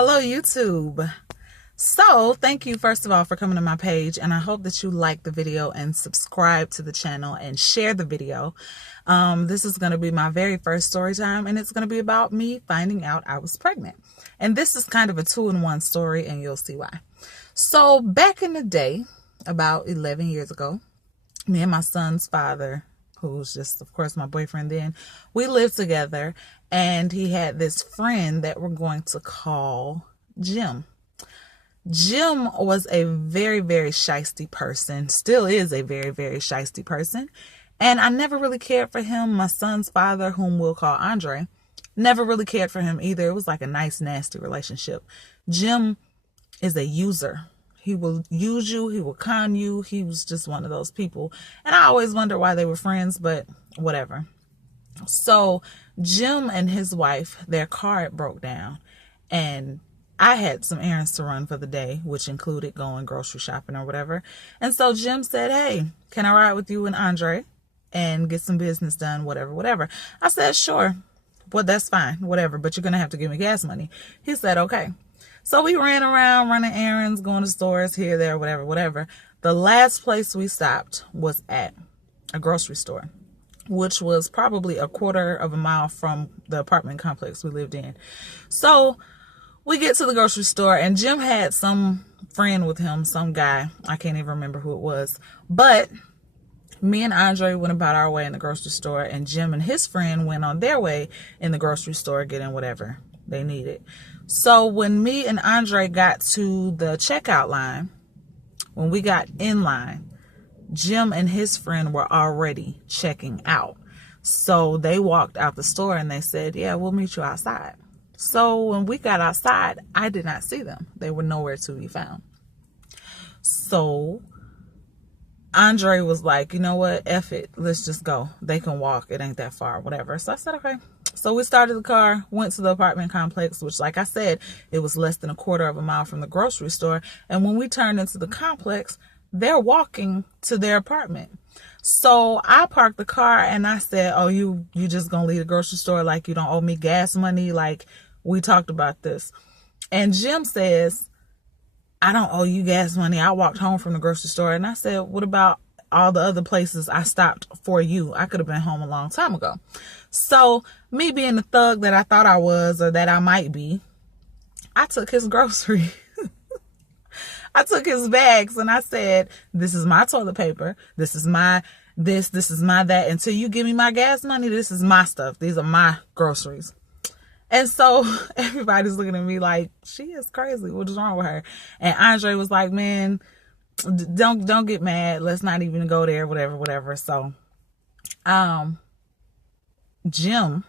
Hello, YouTube. So thank you first of all for coming to my page, and I hope that you like the video and subscribe to the channel and share the video. This is going to be my very first story time, and it's going to be about me finding out I was pregnant. And this is kind of a two-in-one story, and you'll see why. So back in the day, about 11 years ago, me and my son's father, who was just, of course, my boyfriend then, we lived together, and he had this friend that we're going to call Jim. Jim was a very, very shysty person, still is a very, very shysty person, and I never really cared for him. My son's father, whom we'll call Andre, never really cared for him either. It was like a nice, nasty relationship. Jim is a user. He will use you. He will con you. He was just one of those people. And I always wonder why they were friends, but whatever. So Jim and his wife, their car had broke down, and I had some errands to run for the day, which included going grocery shopping or whatever. And so Jim said, "Hey, can I ride with you and Andre and get some business done, whatever." I said, "Sure. Well, that's fine, whatever, but you're going to have to give me gas money." He said, "Okay." So we ran around running errands, going to stores here, there, whatever. The last place we stopped was at a grocery store, which was probably a quarter of a mile from the apartment complex we lived in. So we get to the grocery store, and Jim had some friend with him, some guy. I can't even remember who it was. But me and Andre went about our way in the grocery store, and Jim and his friend went on their way in the grocery store getting whatever they needed. So when me and Andre got to the checkout line, when we got in line, Jim and his friend were already checking out. So they walked out the store and they said, "Yeah, we'll meet you outside." So when we got outside, I did not see them. They were nowhere to be found. So Andre was like, "You know what? F it. Let's just go. They can walk. It ain't that far, whatever." So I said, "Okay." So we started the car, went to the apartment complex, which, like I said, it was less than a quarter of a mile from the grocery store. And when we turned into the complex, they're walking to their apartment. So I parked the car and I said, "Oh, you just gonna leave the grocery store like you don't owe me gas money? Like, we talked about this." And Jim says, "I don't owe you gas money. I walked home from the grocery store." And I said, "What about all the other places I stopped for you? I could have been home a long time ago." So me being the thug that I thought I was, or that I might be, I took his grocery. I took his bags and I said, "This is my toilet paper. This is my this is my that. Until you give me my gas money, this is my stuff. These are my groceries." And so everybody's looking at me like, she is crazy. What is wrong with her? And Andre was like, "Man, don't get mad. Let's not even go there, whatever. So Jim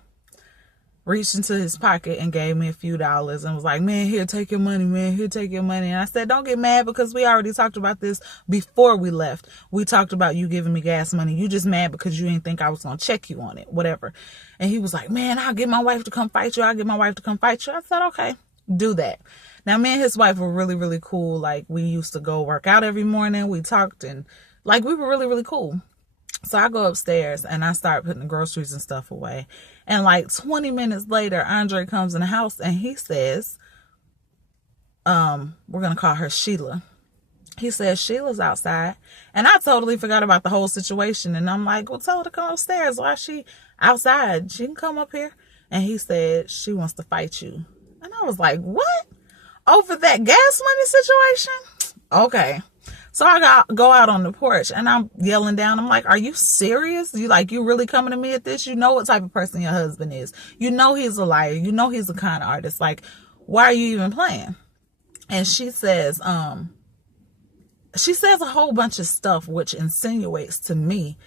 reached into his pocket and gave me a few dollars and was like, "Man, here, take your money, man. Here, take your money." And I said, "Don't get mad, because we already talked about this before we left. We talked about you giving me gas money. You just mad because you didn't think I was going to check you on it, whatever." And he was like, "Man, I'll get my wife to come fight you. I'll get my wife to come fight you." I said, "Okay, do that." Now, me and his wife were really, really cool. Like, we used to go work out every morning. We talked, and like, we were really, really cool. So I go upstairs and I start putting the groceries and stuff away. And like 20 minutes later, Andre comes in the house and he says, we're going to call her Sheila. He says, "Sheila's outside." And I totally forgot about the whole situation. And I'm like, "Well, tell her to come upstairs. Why is she outside? She can come up here." And he said, "She wants to fight you." And I was like, "What? Over that gas money situation?" Okay. So I go out on the porch and I'm yelling down. I'm like, "Are you serious? You really coming to me at this? You know what type of person your husband is. You know he's a liar. You know he's a con artist. Like, why are you even playing?" And she says a whole bunch of stuff which insinuates to me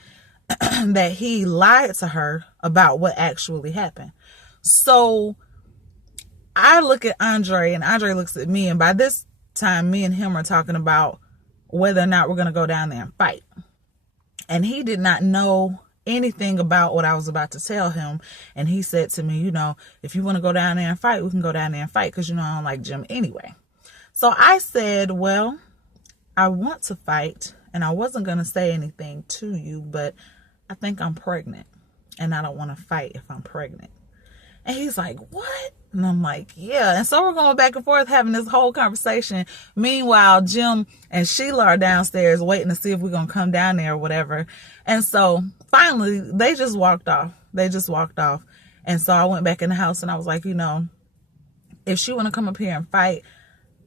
that he lied to her about what actually happened. So I look at Andre and Andre looks at me, and by this time me and him are talking about whether or not we're going to go down there and fight. And he did not know anything about what I was about to tell him. And he said to me, "If you want to go down there and fight, we can go down there and fight, because I don't like Jim anyway." So I said, "Well, I want to fight, and I wasn't going to say anything to you, but I think I'm pregnant, and I don't want to fight if I'm pregnant." And he's like, "What?" And I'm like, yeah. And so we're going back and forth having this whole conversation. Meanwhile, Jim and Sheila are downstairs waiting to see if we're going to come down there or whatever. And so finally, they just walked off. And so I went back in the house and I was like, if she want to come up here and fight,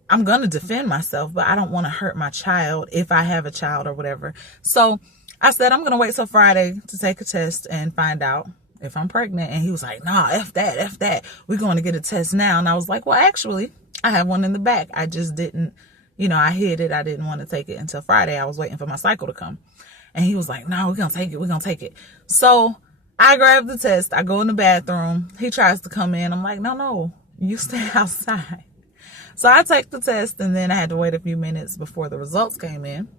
I'm going to defend myself, but I don't want to hurt my child if I have a child or whatever. So I said, I'm going to wait till Friday to take a test and find out if I'm pregnant. And he was like, nah, F that. We're going to get a test now. And I was like, well, actually, I have one in the back. I just didn't, I hid it. I didn't want to take it until Friday. I was waiting for my cycle to come. And he was like, no, we're going to take it. So I grabbed the test. I go in the bathroom. He tries to come in. I'm like, no, you stay outside. So I take the test, and then I had to wait a few minutes before the results came in.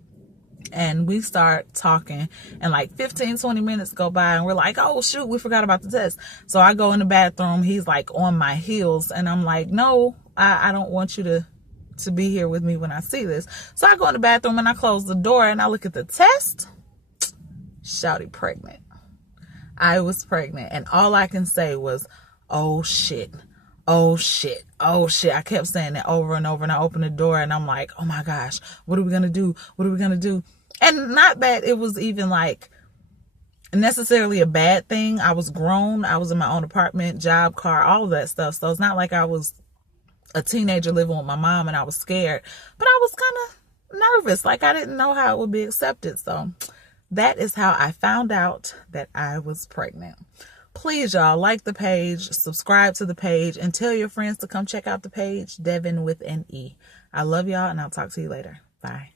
And we start talking, and like 15, 20 minutes go by, and we're like, oh, shoot, we forgot about the test. So I go in the bathroom. He's like on my heels, and I'm like, no, I don't want you to be here with me when I see this. So I go in the bathroom, and I close the door, and I look at the test. Shouty pregnant. I was pregnant, and all I can say was, oh, shit. Oh shit. I kept saying that over and over, and I opened the door and I'm like, oh my gosh, what are we going to do? And not that it was even like necessarily a bad thing. I was grown. I was in my own apartment, job, car, all of that stuff. So it's not like I was a teenager living with my mom and I was scared, but I was kind of nervous. Like I didn't know how it would be accepted. So that is how I found out that I was pregnant. Please, y'all, like the page, subscribe to the page, and tell your friends to come check out the page, DevenWithAnE. I love y'all, and I'll talk to you later. Bye.